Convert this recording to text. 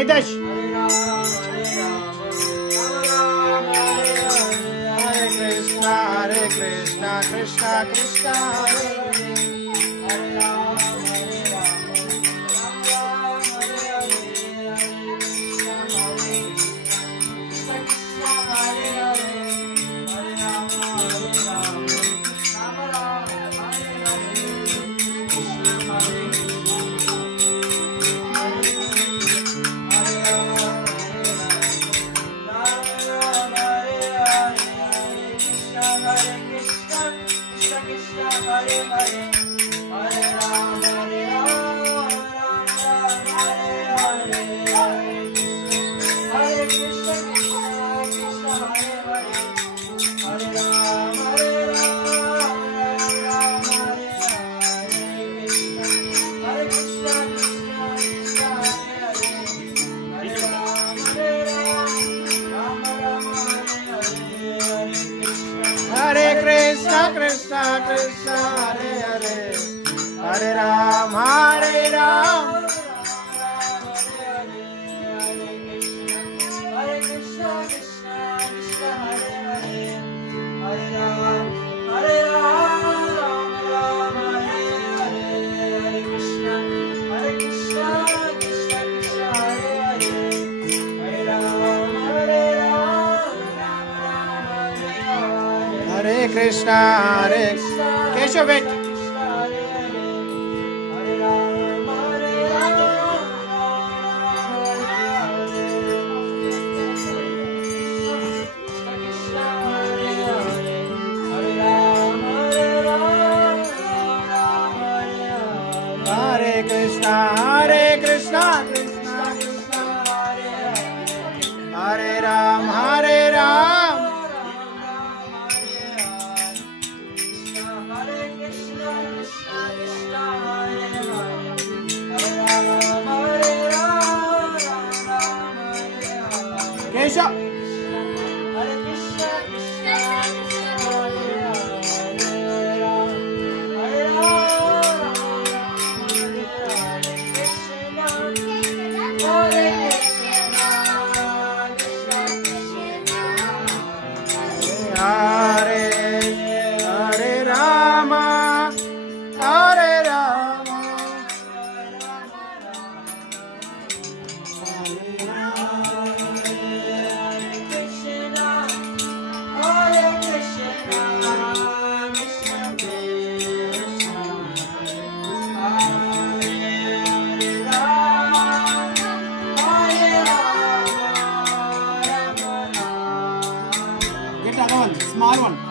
Nidesh. Hare Krishna, Krishna Krishna, Hare Ram, Hare Ram, Hare Krishna, Krishna Krishna, Hare Hare, Hare Ram, Hare Ram, Hare Krishna, Krishna Krishna, Hare Hare, Hare Ram, Hare Ram, Ram Hare Hare, Hare Krishna, Krishna Krishna, Hare Hare, Hare Ram, Hare Ram, Hare Krishna, Hare Keshav, wait. Hare Krishna, Krishna Krishna, Hare Hare, Hare Ram, Hare Ram, Kesha. Hare Hare Rama, Hare Rama, Hare Krishna, Krishna Krishna, Hare Rama, Hare Rama, Rama Rama. Get that one, small one.